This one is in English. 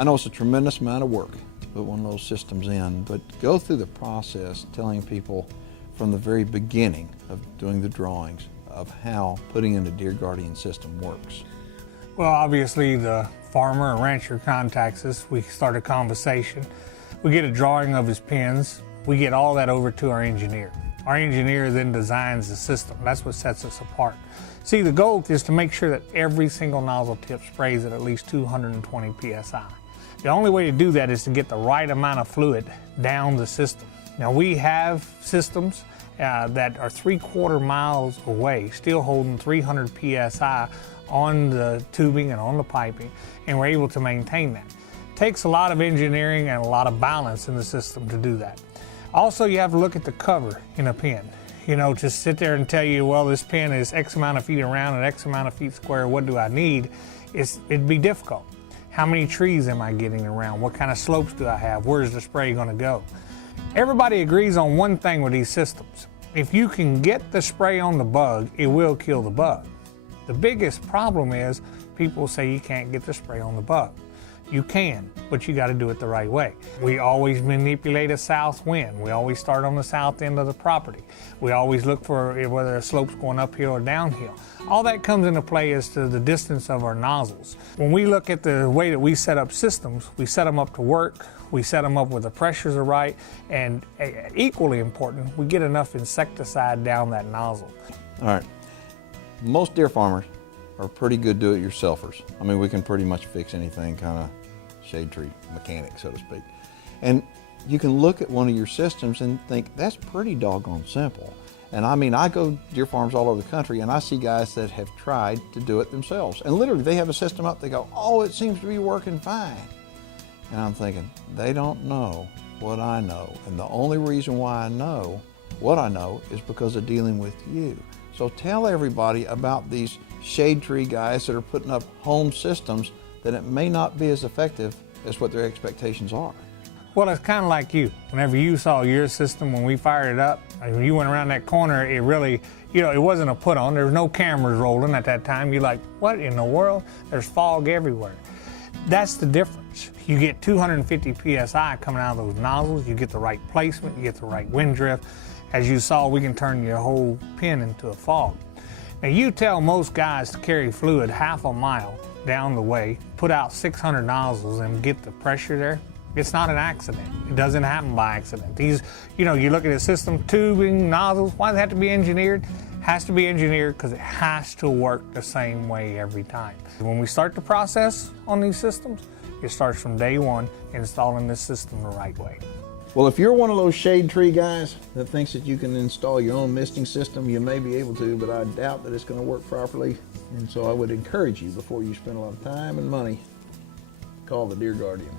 I know it's a tremendous amount of work to put one of those systems in, but go through the process telling people from the very beginning of doing the drawings of how putting in a Deer Guardian system works. Well, obviously the farmer or rancher contacts us. We start a conversation. We get a drawing of his pins. We get all that over to our engineer. Our engineer then designs the system. That's what sets us apart. See, the goal is to make sure that every single nozzle tip sprays at least 220 psi. The only way to do that is to get the right amount of fluid down the system. Now, we have systems that are 3/4 miles away, still holding 300 psi on the tubing and on the piping, and we're able to maintain that. It takes a lot of engineering and a lot of balance in the system to do that. Also, you have to look at the cover in a pin. You know, just sit there and tell you, well, this pin is X amount of feet around and X amount of feet square, what do I need? It'd be difficult. How many trees am I getting around? What kind of slopes do I have? Where's the spray gonna go? Everybody agrees on one thing with these systems. If you can get the spray on the bug, it will kill the bug. The biggest problem is people say you can't get the spray on the bug. You can, but you got to do it the right way. We always manipulate a south wind. We always start on the south end of the property. We always look for whether a slope's going uphill or downhill. All that comes into play as to the distance of our nozzles. When we look at the way that we set up systems, we set them up to work, we set them up where the pressures are right, and equally important, we get enough insecticide down that nozzle. All right, most deer farmers are pretty good do-it-yourselfers. I mean, we can pretty much fix anything, kind of shade tree mechanic, so to speak. And you can look at one of your systems and think, that's pretty doggone simple. And I mean, I go deer farms all over the country and I see guys that have tried to do it themselves. And literally they have a system up, they go, oh, it seems to be working fine. And I'm thinking, they don't know what I know. And the only reason why I know what I know is because of dealing with you. So tell everybody about these shade tree guys that are putting up home systems that it may not be as effective as what their expectations are. Well, it's kind of like you. Whenever you saw your system, when we fired it up, when you went around that corner, it really, you know, it wasn't a put on. There was no cameras rolling at that time. You're like, what in the world? There's fog everywhere. That's the difference. You get 250 psi coming out of those nozzles. You get the right placement. You get the right wind drift. As you saw, we can turn your whole pin into a fog. Now, you tell most guys to carry fluid half a mile down the way, put out 600 nozzles and get the pressure there. It's not an accident. It doesn't happen by accident. These, you know, you look at a system, tubing, nozzles, why does it have to be engineered? It has to be engineered because it has to work the same way every time. When we start the process on these systems, it starts from day one, installing this system the right way. Well, if you're one of those shade tree guys that thinks that you can install your own misting system, you may be able to, but I doubt that it's going to work properly. And so I would encourage you, before you spend a lot of time and money, call the Deer Guardian.